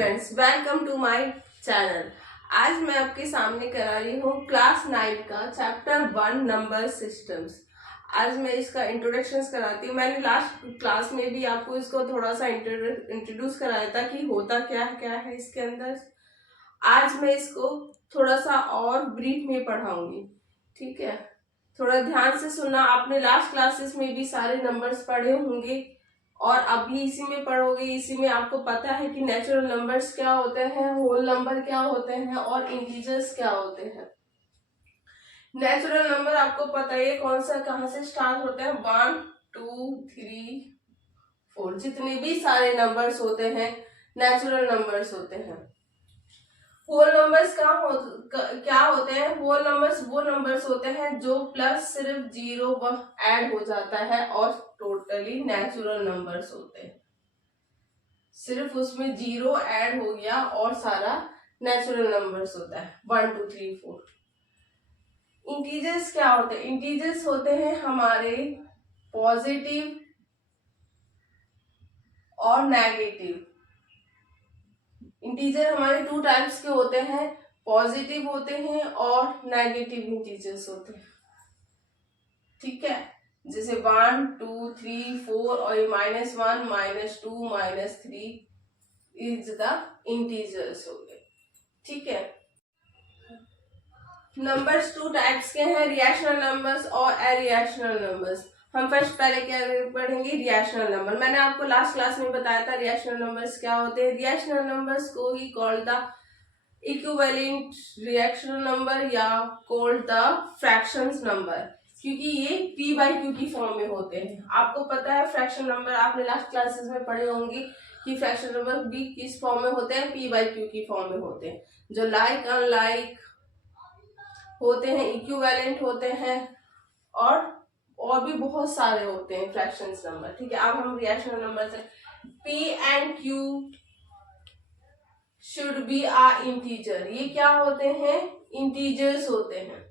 Students, welcome to my channel. आज मैं आपके सामने करा रही हूँ क्लास 9 का चैप्टर 1 नंबर सिस्टम्स। आज मैं इसका इंट्रोडक्शन कराती हूँ। मैंने लास्ट क्लास में भी आपको इसको थोड़ा सा इंट्रोड्यूस कराया था कि होता क्या क्या है इसके अंदर। आज मैं इसको थोड़ा सा और ब्रीफ में पढ़ाऊंगी, ठीक है। थोड़ा ध्यान से सुनना। आपने लास्ट क्लासेस में भी सारे नंबर्स पढ़े होंगे और अभी इसी में पढ़ोगे। इसी में आपको पता है कि नेचुरल नंबर्स क्या होते हैं, होल नंबर क्या होते हैं और इंटीजर्स क्या होते हैं। नेचुरल नंबर आपको पता है कौन सा कहां से स्टार्ट होता है, 1 2 3 4। जितने भी सारे नंबर्स होते हैं नेचुरल नंबर्स होते हैं। होल नंबर्स क्या होते हैं? होल नंबर्स वो नंबर्स होते हैं जो प्लस सिर्फ जीरो ऐड हो जाता है और टोटली नेचुरल नंबर्स होते हैं। सिर्फ उसमें जीरो ऐड हो गया और सारा नेचुरल नंबर्स होता है, 1 2 3 4। इंटीजर्स क्या होते हैं? इंटीजर्स होते हैं हमारे पॉजिटिव और नेगेटिव। इंटीजर हमारे 2 टाइप्स के होते हैं, पॉजिटिव होते हैं और नेगेटिव इंटीजर्स होते हैं, ठीक है। जैसे 1 2 3 4 और -1 -2 -3 इज द इंटीजर्स हो गए, ठीक है। नंबर्स 2 टाइप्स के हैं, रिएशनल नंबर्स और अरिएशनल नंबर्स। हम फर्स्ट पहले क्या पढ़ेंगे? रिएशनल नंबर। मैंने आपको लास्ट क्लास में बताया था रिएशनल नंबर्स क्या होते हैं। रिएशनल नंबर्स को ही called the equivalent rational number या कॉल्ड द फ्रैक्शंस नंबर, क्योंकि ये p/q की फॉर्म में होते हैं। आपको पता है फ्रैक्शन नंबर, आपने लास्ट क्लासेस में पढ़े होंगे कि फ्रैक्शन नंबर भी किस फॉर्म में होते हैं? p/q की फॉर्म में होते हैं, जो लाइक अनलाइक होते हैं, इक्विवेलेंट होते हैं और भी बहुत सारे होते हैं फ्रैक्शंस नंबर, ठीक है। अब हम रिएशनल नंबर से p and q should be a integer. ये क्या होते हैं? इंटीजर्स होते हैं।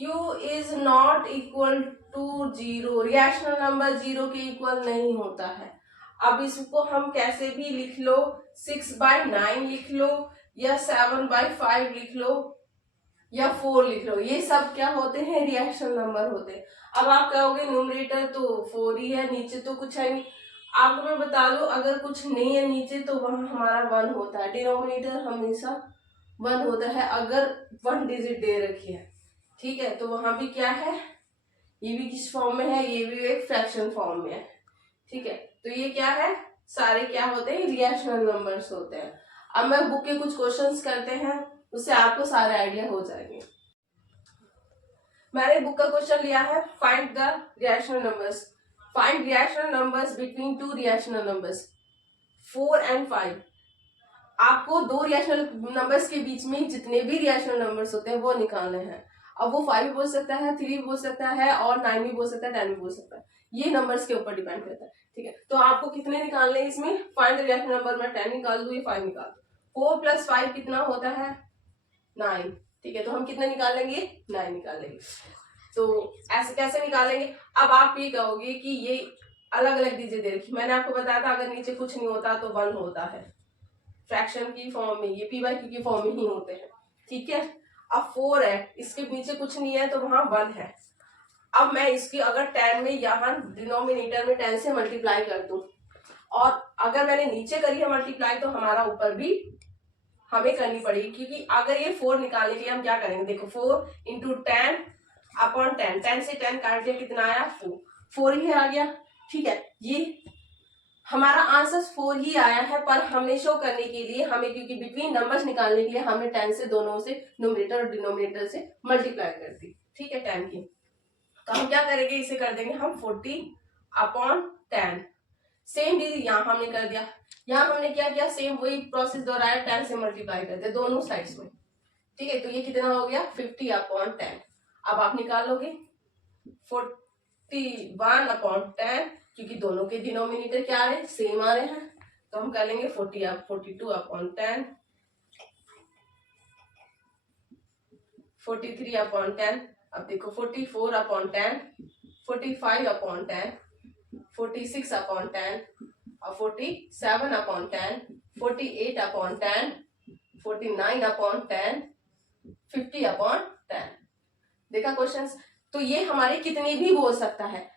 q is not equal to 0। Rational number 0 के इक्वल नहीं होता है। अब इसको हम कैसे भी लिख लो, 6/9 लिख लो या 7/5 लिख लो या 4 लिख लो, ये सब क्या होते हैं? रिएशनल नंबर होते हैं। अब आप कहोगे न्यूमरेटर तो 4 ही है, नीचे तो कुछ है नहीं। आपको मैं बता दूं, अगर कुछ नहीं है नीचे तो वहां हमारा 1 होता है। डिनोमिनेटर हमेशा 1 होता है अगर 1 डिजिट दे रखी है, ठीक है। तो वहां भी क्या है? ये भी किस फॉर्म में है? ये भी एक फ्रैक्शन फॉर्म में है, ठीक है। तो ये क्या है? सारे क्या होते हैं? रिएशनल नंबर्स होते हैं। अब मैं बुक के कुछ क्वेश्चंस करते हैं, उससे आपको सारे आइडिया हो जाएंगे। मैंने बुक का क्वेश्चन लिया है, find the rational numbers. Find rational numbers between 2 rational numbers 4 and 5। आपको 2 रिएशनल नंबर्स के बीच में जितने भी रिएशनल नंबर्स होते हैं वो निकालने हैं। अब वो 5 भी बोल सकता है, 3 भी बोल सकता है और 9 भी बोल सकता है, 10 भी बोल सकता है। ये नंबर्स के ऊपर डिपेंड करता है, ठीक है। तो आपको कितने निकालने हैं इसमें? Find the rational number. मैं 10 निकाल दूं, ये 5 निकाल दूं। 4 + 5 कितना होता है? 9, ठीक है। तो हम कितना निकाल लेंगे? 9 निकाल लेंगे। तो ऐसे कैसे निकालेंगे? अब आप ये कहोगे कि ये अलग अलग डिजिट दे रखी। मैंने आपको बताया था अगर नीचे कुछ नहीं होता तो 1 होता है, फ्रैक्शन की फॉर्म में। ये p/q की फॉर्म में ही होते हैं, ठीक है। अब 4 है, इसके नीचे कुछ नहीं है तो वहां 1 है। अब मैं इसकी अगर 10 में यहाँ डिनोमिनेटर में 10 से मल्टीप्लाई कर दूं और अगर मैंने नीचे करी है मल्टीप्लाई तो हमारा ऊपर भी हमें करनी पड़ेगी, क्योंकि अगर ये 4 निकालने के लिए हम क्या करेंगे? देखो 4 × 10/10। 10 से 10 काट दिया, कितना आया? 4 ही आ गया, ठीक है। ये हमारा आंसर 4 ही आया है, पर हमने शो करने के लिए हमें, क्योंकि बिटवीन नंबर्स निकालने के लिए हमने 10 से दोनों से न्यूमरेटर और डिनोमिनेटर से मल्टीप्लाई कर दी, ठीक है, 10 की। तो हम क्या करेंगे? इसे कर देंगे हम 40/10। सेम चीज यहाँ हमने कर दिया। यहाँ हमने क्या किया? सेम वही प्रोसेस दोहराया, 10 से मल्टीप्लाई करते दोनों साइड्स में, ठीक है। तो ये कितना हो गया? 50/10। अब आप निकालोगे 41/10, क्योंकि दोनों के डिनोमिनेटर क्या आ रहे हैं? सेम आ रहे हैं। तो हम कर लेंगे 42/10, 43/10। अब देखो 44/10, 45/10, 46 अपॉन 10 और 47 अपॉन 10, 48 अपॉन 10, 49 अपॉन 10, 50 अपॉन 10। देखा क्वेश्चंस? तो ये हमारे कितने भी बोल सकता है,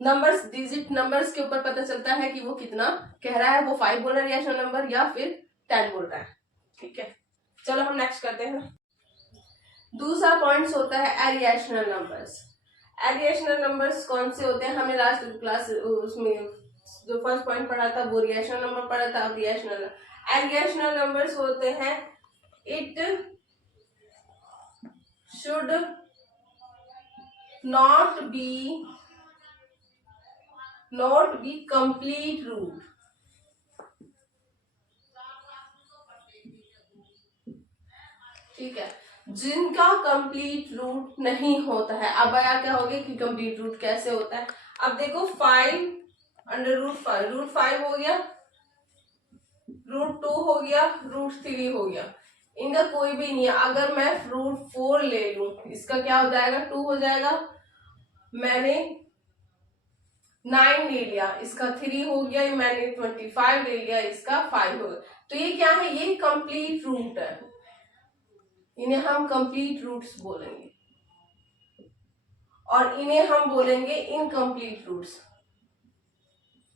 नंबर्स, डिजिट नंबर्स के ऊपर पता चलता है कि वो कितना कह रहा है, वो 5 बोल रहा है रिएक्शन नंबर या फिर 10 बोल रहा है। ठीक है, चलो हम नेक्स्ट करते हैं। दूसरा पॉइंट्स होता है एरिएशनल नंबर्स। एरिएशनल नंबर्स कौन से होते हैं? हमने लास्ट क्लास उसमें जो फर्स्ट पॉइंट पढ़ा था वो रिएक्शनल नंबर पढ़ा था। अब रिएक्शनल एरिएशनल नंबर्स होते हैं, it should not be complete root। ठीक है, जिनका कंप्लीट रूट नहीं होता है। अब आया क्या हो गया कि कंप्लीट रूट कैसे होता है। अब देखो 5 अंडर रूट 5, रूट 5 हो गया, रूट 2 हो गया, रूट 3 हो गया, इनका कोई भी नहीं है। अगर मैं रूट 4 ले लूं, इसका क्या हो जाएगा? 2 हो जाएगा। मैंने 9 ले लिया, इसका 3 हो गया। मैंने 25 ले लिया, इसका 5 हो गया। तो ये क्या है? ये कंप्लीट रूट है, इन्हें हम कंप्लीट रूट्स बोलेंगे और इन्हें हम बोलेंगे इनकम्प्लीट रूट्स,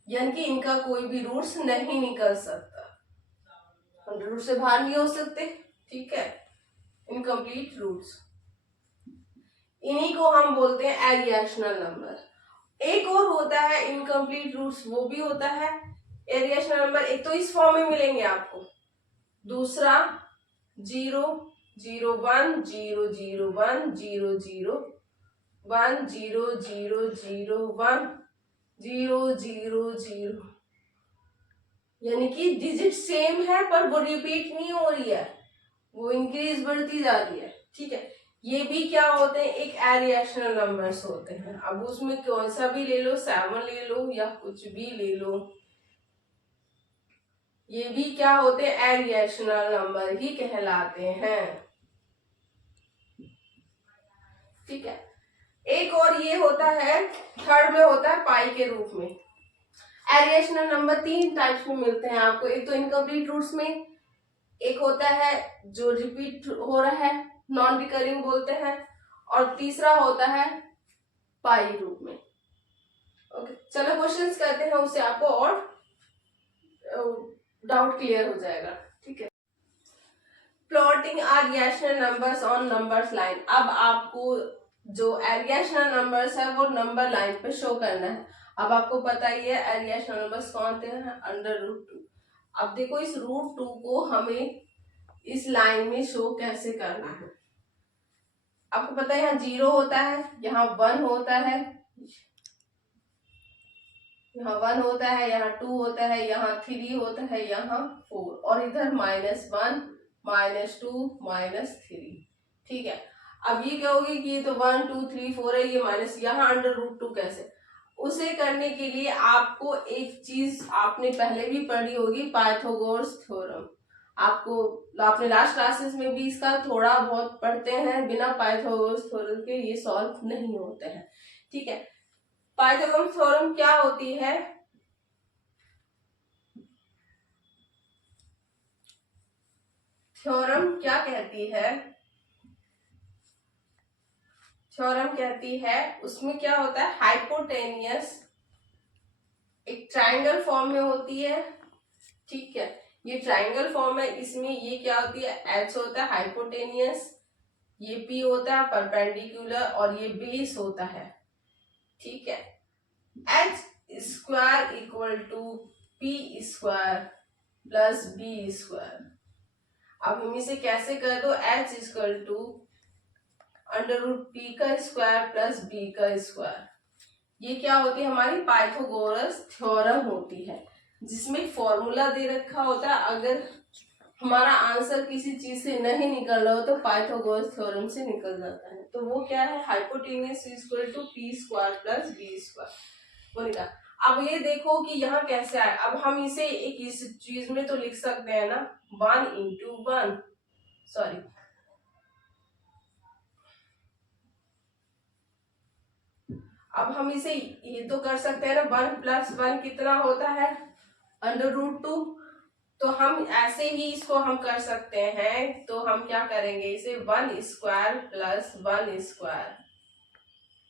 यानी कि इनका कोई भी रूट्स नहीं निकल सकता, रूट से बाहर नहीं हो सकते। ठीक है, इनकम्प्लीट रूट्स, इन्हीं को हम बोलते हैं एरिएशनल नंबर। एक और होता है इनकम्प्लीट रूट्स, वो भी होता है एरिएशनल नंबर। एक तो इस फॉर्म में मिलेंगे आपको, दूसरा 0 0 1 0 0 1 0 0 1 0 0 0 1 0 0 0, यानी कि डिजिट सेम है पर वो रिपीट नहीं हो रही है, वो इंक्रीज बढ़ती जा रही है। ठीक है, ये भी क्या होते हैं? एक एरिएशनल नंबर्स होते हैं। अब उसमें कौन सा भी ले लो, 7 ले लो या कुछ भी ले लो, ये भी क्या होते हैं? एरिएशनल नंबर ही कहलाते हैं। ठीक है, एक और ये होता है, थर्ड में होता है पाई के रूप में। एरिएशनल नंबर 3 टाइप्स में मिलते हैं आपको। एक तो इनकम्प्लीट रूट्स में, एक होता है जो रिपीट हो रहा है, नॉन रिकरिंग बोलते हैं, और तीसरा होता है पाई रूप में। ओके, चलो क्वेश्चंस करते हैं, उससे आपको और डाउट क्लियर हो जाएगा। ठीक है, plotting are rational numbers on numbers line. अब आपको जो एरिएशनल नंबर्स है वो नंबर लाइन पे शो करना है। अब आपको पता ही है एरिएशनल नंबर्स कौन होते हैं? Under root 2। अब देखो इस रूट 2 को हमें इस लाइन में शो कैसे करना है। आपको पता है यहाँ 0 होता है, यहाँ 1 होता है, यहाँ 1 होता है, यहाँ 2 होता है, यहाँ 3 होता है, यहाँ 4, और इधर -1 -2 -3। ठीक है, अब ये कहोगे कि ये तो 1 2 3 4 है, ये माइनस यहाँ अंडर रूट 2 कैसे? उसे करने के लिए आपको एक चीज आपने पहले भी पढ़ी होगी, पाइथागोरस थ्योरम। आपने लास्ट क्लासेस में भी इसका थोड़ा बहुत पढ़ते हैं, बिना पाइथागोरस थ्योरम के ये सॉल्व नहीं होते हैं। ठीक है, पाइथागोरस थ्योरम क्या होती है? थ्योरम क्या कहती है? थ्योरम कहती है, उसमें क्या होता है? हाइपोटेनियस एक ट्रायंगल फॉर्म में होती है। ठीक है, ये ट्रायंगल फॉर्म है, इसमें ये क्या होती है? एच होता है हाइपोटेनियस, ये पी होता है परपेंडिकुलर, और ये बेस होता है। ठीक है, H square equal to P square plus B square. अब हम इसे कैसे कर दो? H equal to under root P का स्क्वायर प्लस बी का स्क्वायर। ये क्या होती है? हमारी पाइथागोरस थ्योरम होती है, जिसमें फॉर्मूला दे रखा होता है। अगर हमारा आंसर किसी चीज से नहीं निकल रहा हो तो पाइथागोरस थ्योरम से निकल जाता है। तो वो क्या है? Hypotenuse equal to P square plus B square, वो निकाल। अब ये देखो कि यहाँ कैसे आए। अब हम इसे एक इस चीज में तो लिख सकते हैं ना, 1 into 1, सॉरी, अब हम इसे ये तो कर सकते हैं ना, 1+1 कितना होता है, √2। तो हम ऐसे ही इसको हम कर सकते हैं। तो हम क्या करेंगे, इसे 1² + 1²,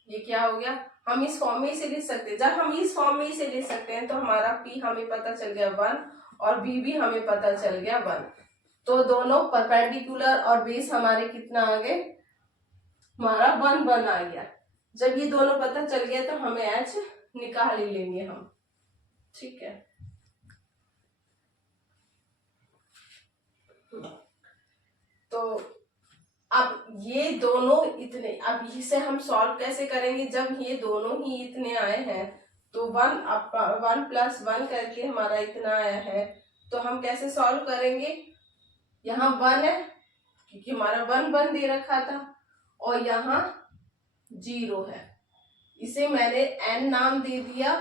ये क्या हो गया, हम इस फॉर्म में इसे लिख सकते हैं। जब हम इस फॉर्म में इसे लिख सकते हैं तो हमारा p हमें पता चल गया 1 और b भी हमें पता चल गया 1। तो दोनों परपेंडिकुलर और बेस हमारे कितना आ गए, हमारा 1 आ गया। जब ये दोनों पता चल गया तो हमें h निकाल ही लेंगे हम, ठीक है। तो अब ये दोनों इतने, अब इसे हम सॉल्व कैसे करेंगे, जब ये दोनों ही इतने आए हैं तो 1+1 करके हमारा इतना आया है, तो हम कैसे सॉल्व करेंगे, यहाँ 1 है क्योंकि हमारा 1 दे रखा था और यहाँ 0 है। इसे मैंने n नाम दे दिया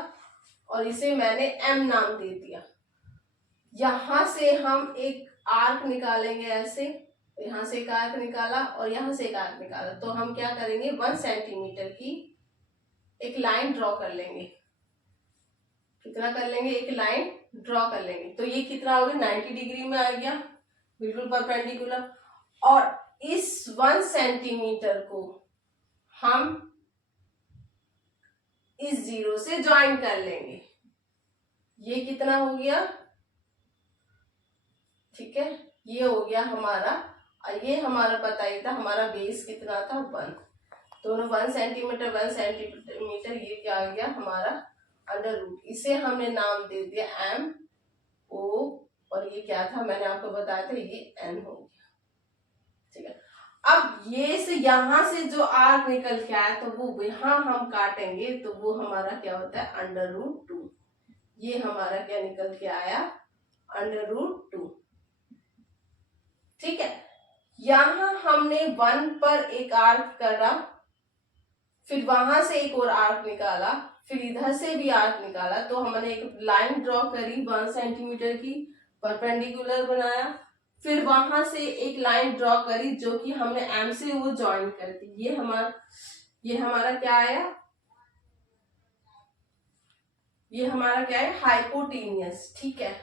और इसे मैंने m नाम दे दिया। यहां से हम एक आर्क निकालेंगे ऐसे, यहां से एक आर्क निकाला और यहां से एक आर्क निकाला। तो हम क्या करेंगे, 1 सेंटीमीटर की एक लाइन ड्रॉ कर लेंगे। कितना कर लेंगे, एक लाइन ड्रॉ कर लेंगे। तो ये कितना हो गया, 90 डिग्री में आ गया, बिल्कुल परपेंडिकुलर। और इस 1 सेंटीमीटर को हम इस 0 से ज्वाइन कर लेंगे। ये कितना हो गया, ठीक है, ये हो गया हमारा। और ये हमारा पता ही था, हमारा बेस कितना था, 1। दोनों 1 सेंटीमीटर 1 सेंटीमीटर, ये क्या आ गया हमारा √। इसे हमने नाम दे दिया MO और ये क्या था, मैंने आपको बताया था, ये n हो गया, ठीक है। अब ये से यहां से जो आर्क निकल के आया तो वो यहां हम काटेंगे तो वो हमारा क्या होता है, √2। ये हमारा क्या निकल के आया, √2, ठीक है। यहां हमने 1 पर एक आर्क करा, फिर वहां से एक और आर्क निकाला, फिर इधर से भी आर्क निकाला। तो हमने एक लाइन ड्रॉ करी 1 सेंटीमीटर की, परपेंडिकुलर बनाया, फिर वहां से एक लाइन ड्रॉ करी जो कि हमने M से वो ज्वाइन कर दी। ये हमारा क्या आया, ये हमारा क्या है, हाइपोटेनियस, ठीक है।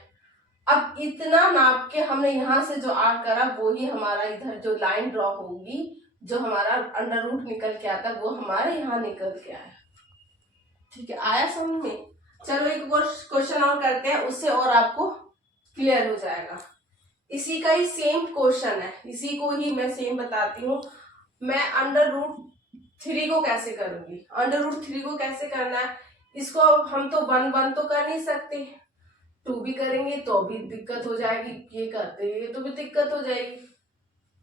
अब इतना नाप के हमने यहां से जो आर्क करा वो ही हमारा इधर जो लाइन ड्रॉ होगी, जो हमारा √, निकल के आता वो हमारे यहाँ निकल के आया, ठीक है। आया समझ में। चलो एक क्वेश्चन और करते हैं, उससे और आपको क्लियर हो जाएगा। इसी का ही सेम क्वेश्चन है, इसी को ही मैं सेम बताती हूँ। मैं √3 को कैसे करूंगी, √3 को कैसे करना है, इसको हम तो 1 तो कर नहीं सकते, 2 भी करेंगे तो भी दिक्कत हो जाएगी, ये करते हैं तो भी दिक्कत हो जाएगी।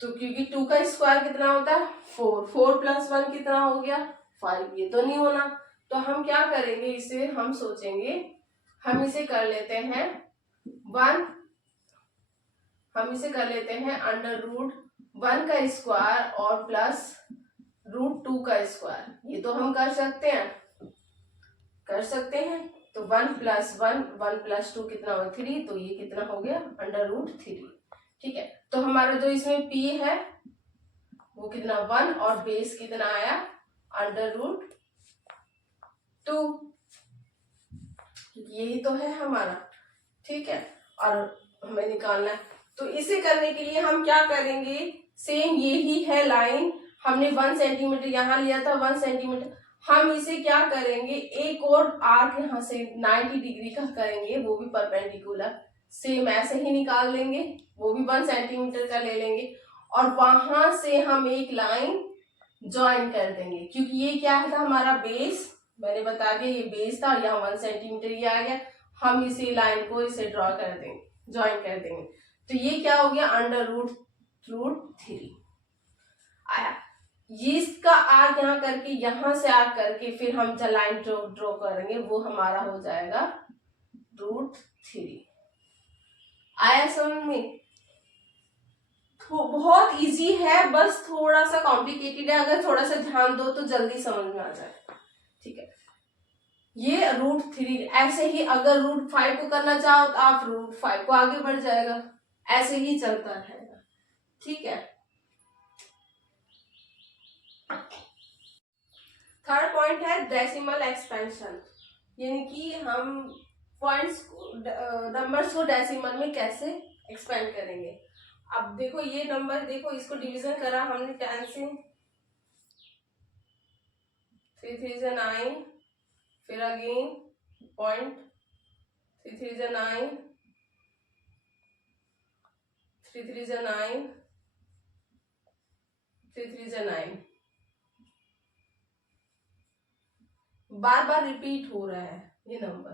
तो क्योंकि 2 का स्क्वायर कितना होता है, 4 + 1 कितना हो गया, 5, ये तो नहीं होना। तो हम क्या करेंगे, इसे हम सोचेंगे, हम इसे कर लेते हैं 1, हम इसे कर लेते हैं √1 का स्क्वायर और प्लस √2 का स्क्वायर। ये तो हम कर सकते हैं, कर सकते हैं। तो 1 + 1 1 + 2 कितना हुआ, 3। तो ये कितना हो गया, √3, ठीक है। तो हमारा जो इसमें p है वो कितना 1 और बेस कितना आया, √2, यही तो है हमारा, ठीक है। और हमें निकालना है, तो इसे करने के लिए हम क्या करेंगे, सेम यही है लाइन, हमने 1 सेंटीमीटर यहाँ लिया था, 1 सेंटीमीटर। हम इसे क्या करेंगे, एक और आर्क यहाँ से 90 डिग्री का करेंगे, वो भी परपेंडिकुलर, सेम ऐसे ही निकाल लेंगे, वो भी 1 सेंटीमीटर का ले लेंगे और वहां से हम एक लाइन ज्वाइन कर देंगे। क्योंकि ये क्या था, हमारा बेस, मैंने बता दिया ये बेस था, यहाँ 1 सेंटीमीटर ये आ गया। हम इसी लाइन को इसे ड्रॉ कर देंगे, ज्वाइन कर देंगे। तो ये क्या हो गया, √3 आया। इसका आर्क यहाँ करके, यहाँ से आर्क करके फिर हम जो लाइन ड्रॉ करेंगे वो हमारा हो जाएगा √3। आया समझ में। तो बहुत इजी है, बस थोड़ा सा कॉम्प्लिकेटेड है, अगर थोड़ा सा ध्यान दो तो जल्दी समझ में आ जाएगा, ठीक है। ये √3, ऐसे ही अगर √5 को करना चाहो तो आप √5 को आगे बढ़ जाएगा, ऐसे ही चलता रहेगा, ठीक है। थर्ड पॉइंट है डेसिमल एक्सपेंशन, यानी कि हम पॉइंट्स नंबर्स को डेसिमल में कैसे एक्सपेंड करेंगे। अब देखो ये नंबर, देखो इसको डिवीजन करा हमने 10 से, 3 3 से 9, फिर अगेन पॉइंट, 3 3 से 9, 3 3 से 9, 3 3 से 9, बार बार रिपीट हो रहा है ये नंबर,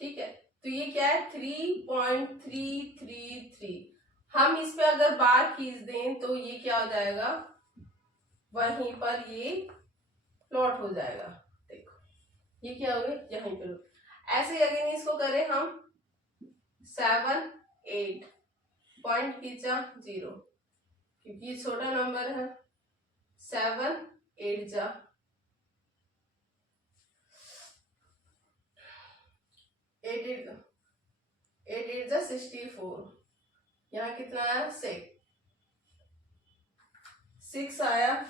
ठीक है। तो ये क्या है 3.333। हम इस पे अगर बार खींच दें तो ये क्या हो जाएगा, वहीं पर ये प्लॉट हो जाएगा। देखो ये क्या हो गया, यहीं पे ऐसे अगेन इसको करें हम 7 8, पॉइंट खींचा 0, क्योंकि ये छोटा नंबर है। 7 8 जा 8 8 जा 64, यहाँ कितना आया 6 आया,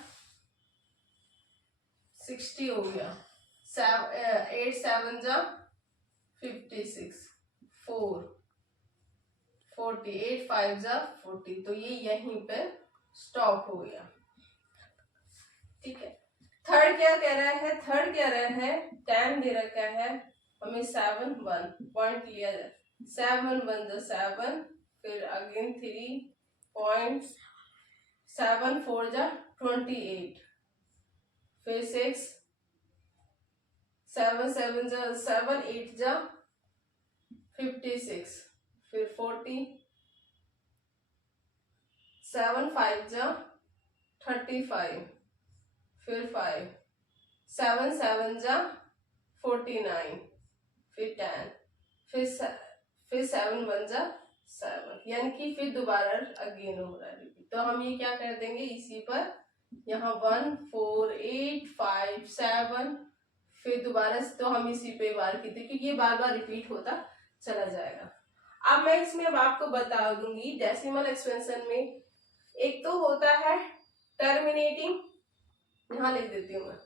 60 हो गया। 8 7 जा 56, 4 40, 8 5 जा 40, तो ये यहीं पे स्टॉप हो गया, ठीक है। थर्ड क्या कह रहा है, थर्ड कह रहा है 10 दे रखा है हमें, 7 1 पॉइंट लिया जाए, 7 1 जा 7, फिर अगेन 3.7 4 जा 28, फिर 6 7 7 जा 7 8 जा 56, फिर 40, 7 5 जा 35, फिर 5 7 7 जा 49, फिर 10, फिर 7 1 जा 7, यानी कि फिर दोबारा अगेन हो रहा है रिपीट। तो हम ये क्या कर देंगे इसी पर, यहाँ 1 4 8 5 7, फिर दोबारा तो हम इसी पे बार की थी, क्योंकि ये बार बार रिपीट होता चला जाएगा। अब मैं इसमें अब आपको बता दूंगी डेसिमल एक्सपेंशन में एक तो होता है टर्मिनेटिंग, यहां लिख देती हूँ मैं।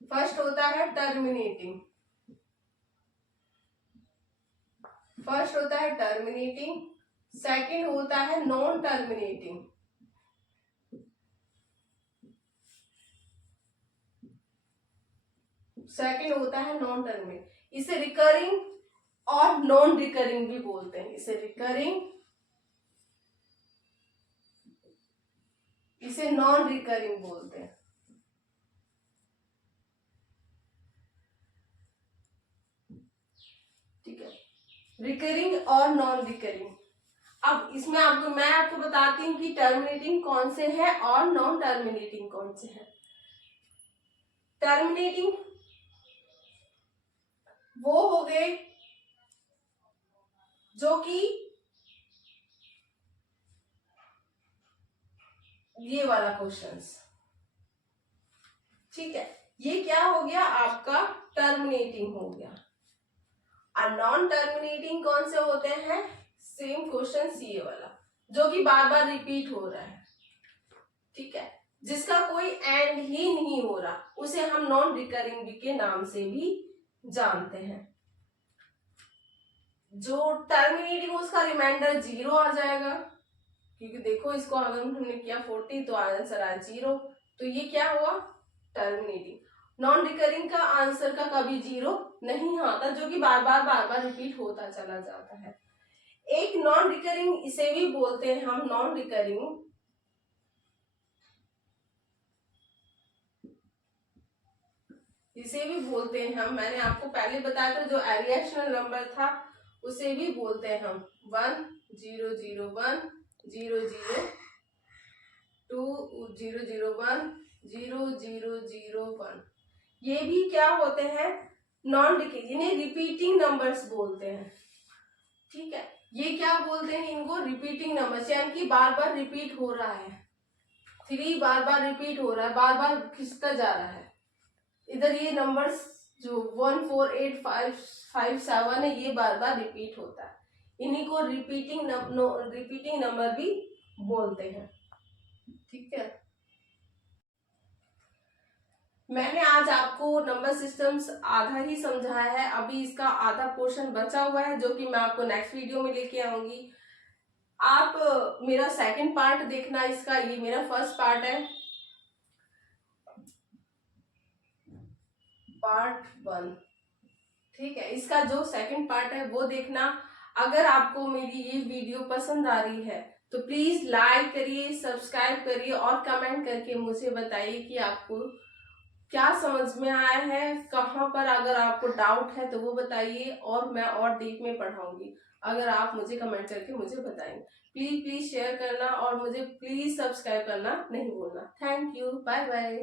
फर्स्ट होता है टर्मिनेटिंग, फर्स्ट होता है टर्मिनेटिंग, सेकंड होता है नॉन टर्मिनेटिंग, सेकंड होता है नॉन टर्मिनेटिंग। इसे रिकरिंग और नॉन रिकरिंग भी बोलते हैं, इसे रिकरिंग, इसे नॉन रिकरिंग बोलते हैं, ठीक है। रिकरिंग और नॉन रिकरिंग। अब इसमें मैं आपको बताती हूँ कि टर्मिनेटिंग कौन से है और नॉन टर्मिनेटिंग कौन से है। टर्मिनेटिंग वो हो गए जो कि ये वाला क्वेश्चंस, ठीक है, ये क्या हो गया आपका टर्मिनेटिंग हो गया। और नॉन टर्मिनेटिंग कौन से होते हैं, सेम क्वेश्चन ये वाला जो कि बार बार रिपीट हो रहा है, ठीक है, जिसका कोई एंड ही नहीं हो रहा, उसे हम नॉन रिकरिंग के नाम से भी जानते हैं। जो टर्मिनेटिंग उसका रिमाइंडर 0 आ जाएगा, क्योंकि देखो इसको अगर हमने किया 40 तो आंसर आया 0, तो ये क्या हुआ टर्मिनेटिंग। नॉन रिकरिंग का आंसर का कभी 0 नहीं आता, जो कि बार बार रिपीट होता चला जाता है। एक नॉन रिकरिंग इसे भी बोलते हैं हम, नॉन रिकरिंग इसे भी बोलते हैं हम, मैंने आपको पहले बताया था जो एरिएशनल नंबर था उसे भी बोलते हैं हम 1 0 0 1 0 0 2 0 0 1 0 0 0 1। ये भी क्या होते हैं नॉन रिकरिंग, इन्हें रिपीटिंग नंबर्स बोलते हैं, ठीक है। ये क्या बोलते हैं इनको, रिपीटिंग नंबर्स, यानी कि बार बार रिपीट हो रहा है। 3 बार बार रिपीट हो रहा है, बार बार खिंचता जा रहा है। इधर ये नंबर्स जो 1 4 8 5 5 7 है ये बार बार रिपीट होता है, इन्हीं को रिपीटिंग नंबर भी बोलते हैं, ठीक है। मैंने आज आपको नंबर सिस्टम्स आधा ही समझाया है, अभी इसका आधा पोर्शन बचा हुआ है जो कि मैं आपको नेक्स्ट वीडियो में लेके आऊंगी। आप मेरा सेकंड पार्ट देखना इसका, ये मेरा फर्स्ट पार्ट है, पार्ट 1। ठीक है, इसका जो सेकंड पार्ट है वो देखना। अगर आपको मेरी ये वीडियो पसंद आ रही है तो प्लीज लाइक करिए, सब्सक्राइब करिए और कमेंट करके मुझे बताइए कि आपको क्या समझ में आया है, कहाँ पर अगर आपको डाउट है तो वो बताइए और मैं और डीप में पढ़ाऊंगी अगर आप मुझे कमेंट करके मुझे बताएंगे। प्लीज प्लीज शेयर करना और मुझे प्लीज सब्सक्राइब करना नहीं भूलना। Thank you, bye bye.